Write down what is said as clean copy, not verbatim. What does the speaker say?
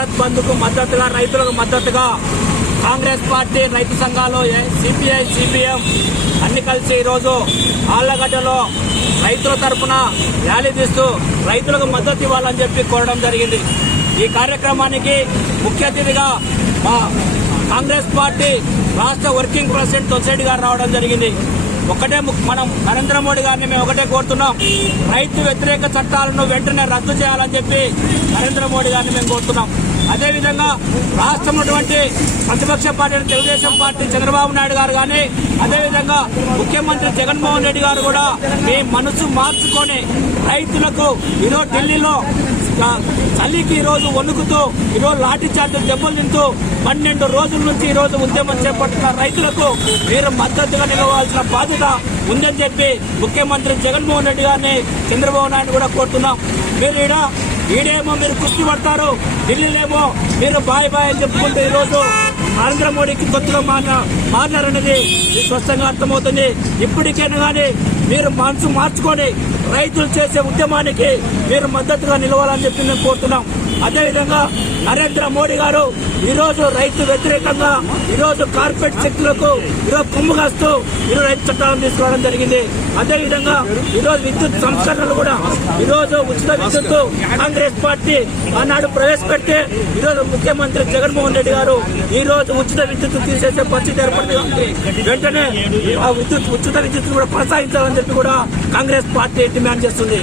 భారత్ బంద్ కు మద్దతుగా రైతులకు మద్దతుగా కాంగ్రెస్ పార్టీ రైతు సంఘాలు సిపిఐ సిపిఎం అన్ని కలిసి ఈరోజు ఆళ్లగడ్డలో రైతుల తరఫున ర్యాలీ తీస్తూ రైతులకు మద్దతు ఇవ్వాలని చెప్పి కోరడం జరిగింది. ఈ కార్యక్రమానికి ముఖ్య అతిథిగా మా కాంగ్రెస్ పార్టీ రాష్ట్ర వర్కింగ్ ప్రెసిడెంట్ తొలిశెట్టి గారు రావడం జరిగింది. ఒకటే మనం నరేంద్ర మోడీ గారిని మేము ఒకటే కోరుతున్నాం, రైతు వ్యతిరేక చట్టాలను వెంటనే రద్దు చేయాలని చెప్పి నరేంద్ర మోడీ గారిని మేము కోరుతున్నాం. అదేవిధంగా రాష్ట్రంలో ప్రతిపక్ష పార్టీ తెలుగుదేశం పార్టీ చంద్రబాబు నాయుడు గారు కానీ అదేవిధంగా ముఖ్యమంత్రి జగన్మోహన్ రెడ్డి గారు కూడా మీ మనసు మార్చుకొని రైతులకు ఈరోజు ఢిల్లీలో చలికి ఈరోజు వణుకుతూ ఈరోజు లాఠీ చార్జీలు దెబ్బలు తింటూ 12 రోజుల నుంచి ఈరోజు ఉద్యమం చేపట్టిన రైతులకు మీరు మద్దతుగా నిలవాల్సిన బాధ్యత ఉందని చెప్పి ముఖ్యమంత్రి జగన్మోహన్ రెడ్డి గారిని చంద్రబాబు నాయుడు కూడా కోరుతున్నాం. మీరు ఈడేమో మీరు కుస్తీ పడతారు, ఢిల్లీలేమో మీరు బాయ్ అని చెప్పుకుంటూ ఈరోజు నరేంద్ర మోడీకి కొత్తగా మాట్లాడనేది స్పష్టంగా అర్థమవుతుంది. ఇప్పటికైనా కానీ మీరు మనసు మార్చుకొని రైతులు చేసే ఉద్యమానికి మీరు మద్దతుగా నిలవాలని చెప్పి మేము కోరుతున్నాం. అదేవిధంగా నరేంద్ర మోడీ గారు ఈరోజు రైతు వ్యతిరేకంగా ఈరోజు కార్పొరేట్ శక్తులకు ఈరోజు కొమ్ము కాస్తూ ఈరోజు రైతు చట్టాలను తీసుకురావడం జరిగింది. అదేవిధంగా ఈరోజు విద్యుత్ సంస్కరణలు కూడా ఈరోజు ఉచిత విద్యుత్ కాంగ్రెస్ పార్టీ ఆనాడు ప్రవేశపెడితే ఈరోజు ముఖ్యమంత్రి జగన్మోహన్ రెడ్డి గారు ఈరోజు ఉచిత విద్యుత్ తీసేసే పరిస్థితి ఏర్పడింది. కాబట్టి వెంటనే ఆ ఉచిత విద్యుత్ కూడా కొనసాగించాలని చెప్పి కూడా కాంగ్రెస్ పార్టీ డిమాండ్ చేస్తుంది.